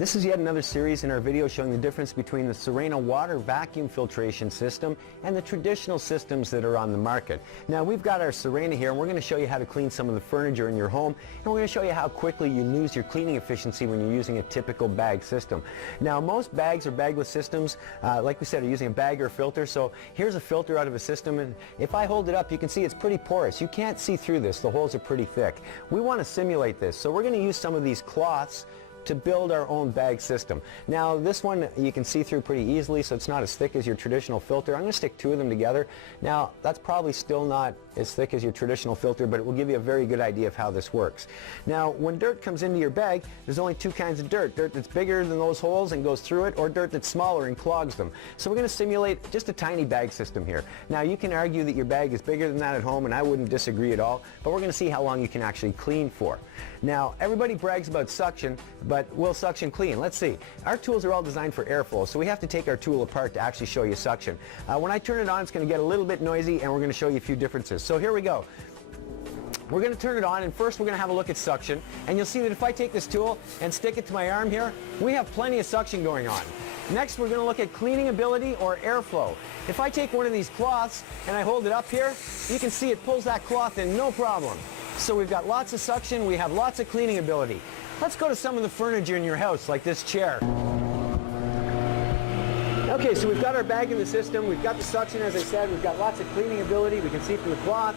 This is yet another series in our video showing the difference between the Sirena water vacuum filtration system and the traditional systems that are on the market. Now we've got our Sirena here and we're going to show you how to clean some of the furniture in your home, and we're going to show you how quickly you lose your cleaning efficiency when you're using a typical bag system. Now most bags or bagless systems, like we said, are using a bag or a filter. So here's a filter out of a system, and if I hold it up you can see it's pretty porous. You can't see through this. The holes are pretty thick. We want to simulate this, so we're going to use some of these cloths to build our own bag system. Now this one you can see through pretty easily, so it's not as thick as your traditional filter. I'm going to stick two of them together. Now that's probably still not as thick as your traditional filter, but it will give you a very good idea of how this works. Now when dirt comes into your bag, there's only two kinds of dirt. Dirt that's bigger than those holes and goes through it, or dirt that's smaller and clogs them. So we're going to simulate just a tiny bag system here. Now you can argue that your bag is bigger than that at home, and I wouldn't disagree at all, but we're going to see how long you can actually clean for. Now everybody brags about suction, but will suction clean? Let's see. Our tools are all designed for airflow, so we have to take our tool apart to actually show you suction. When I turn it on, it's going to get a little bit noisy, and we're going to show you a few differences. So here we go. We're going to turn it on, and first we're going to have a look at suction, and you'll see that if I take this tool and stick it to my arm here, we have plenty of suction going on. Next we're going to look at cleaning ability or airflow. If I take one of these cloths and I hold it up here, you can see it pulls that cloth in no problem. So we've got lots of suction, we have lots of cleaning ability. Let's go to some of the furniture in your house, like this chair. Okay, so we've got our bag in the system, we've got the suction, as I said, we've got lots of cleaning ability, we can see through the cloth.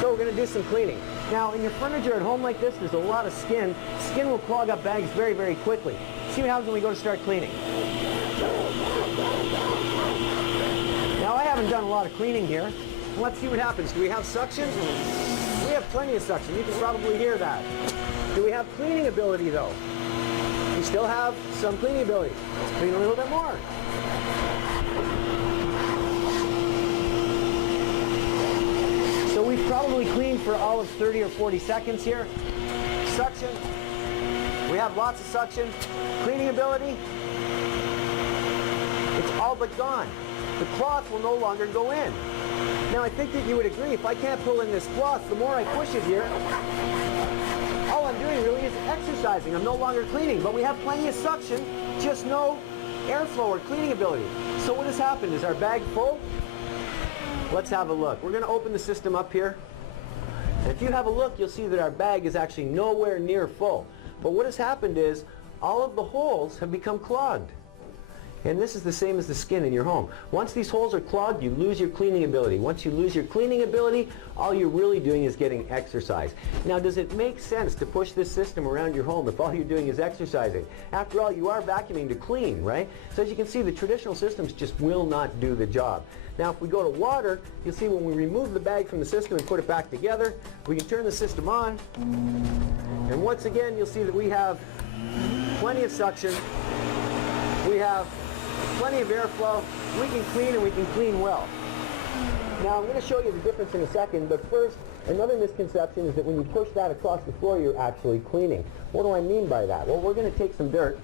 So we're going to do some cleaning. Now in your furniture at home like this, there's a lot of skin. Skin will clog up bags very, very quickly. See what happens when we go to start cleaning. Now I haven't done a lot of cleaning here. Let's see what happens. Do we have suction? We have plenty of suction. You can probably hear that. Do we have cleaning ability though? We still have some cleaning ability. Let's clean a little bit more. So we've probably cleaned for all of 30 or 40 seconds here. Suction. We have lots of suction. Cleaning ability. It's all but gone. The cloth will no longer go in. Now I think that you would agree, if I can't pull in this cloth, the more I push it here, all I'm doing really is exercising. I'm no longer cleaning, but we have plenty of suction, just no airflow or cleaning ability. So what has happened? Is our bag full? Let's have a look. We're going to open the system up here. And if you have a look, you'll see that our bag is actually nowhere near full. But what has happened is all of the holes have become clogged. And this is the same as the skin in your home. Once these holes are clogged, you lose your cleaning ability. Once you lose your cleaning ability, all you're really doing is getting exercise. Now, does it make sense to push this system around your home if all you're doing is exercising? After all, you are vacuuming to clean, right? So as you can see, the traditional systems just will not do the job. Now, if we go to water, you'll see when we remove the bag from the system and put it back together, we can turn the system on. And once again, you'll see that we have plenty of suction. We have plenty of airflow. We can clean, and we can clean well. Now I'm going to show you the difference in a second, but first, another misconception is that when you push that across the floor, you're actually cleaning. What do I mean by that? Well, we're going to take some dirt.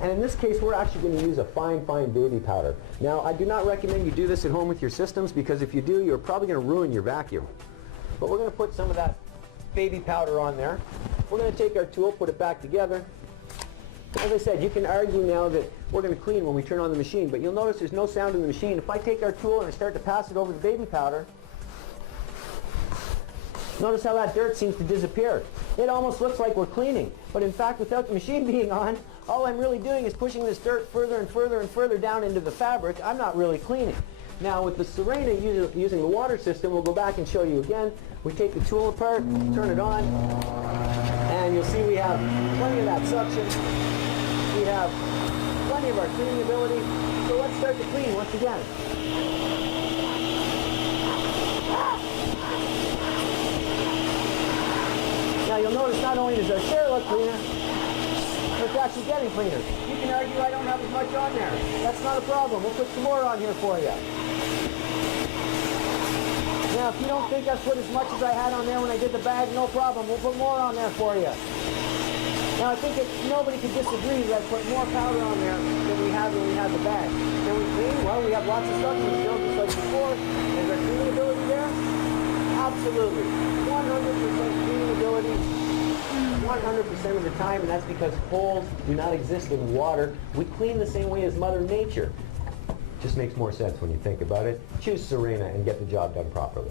And in this case, we're actually going to use a fine, fine baby powder. Now, I do not recommend you do this at home with your systems, because if you do, you're probably going to ruin your vacuum. But we're going to put some of that baby powder on there. We're going to take our tool, put it back together. As I said, you can argue now that we're going to clean when we turn on the machine, but you'll notice there's no sound in the machine. If I take our tool and I start to pass it over the baby powder, notice how that dirt seems to disappear. It almost looks like we're cleaning, but in fact, without the machine being on, all I'm really doing is pushing this dirt further and further and further down into the fabric. I'm not really cleaning. Now with the Sirena using the water system, we'll go back and show you again. We take the tool apart, turn it on, and you'll see we have plenty of that suction. We have plenty of our cleaning ability. So let's start to clean once again. Now you'll notice not only does our chair look cleaner, but it's actually getting cleaner. You can argue I don't have as much on there. That's not a problem. We'll put some more on here for you. Now, if you don't think I've put as much as I had on there when I did the bag, no problem. We'll put more on there for you. Now, I think that nobody could disagree that I put more powder on there than we had when we had the bag. Can we clean? Well, we have lots of stuff in the still, just like before. Is there cleaning ability there? Absolutely. 100% 100% of the time, and that's because holes do not exist in water. We clean the same way as Mother Nature. Just makes more sense when you think about it. Choose Sirena and get the job done properly.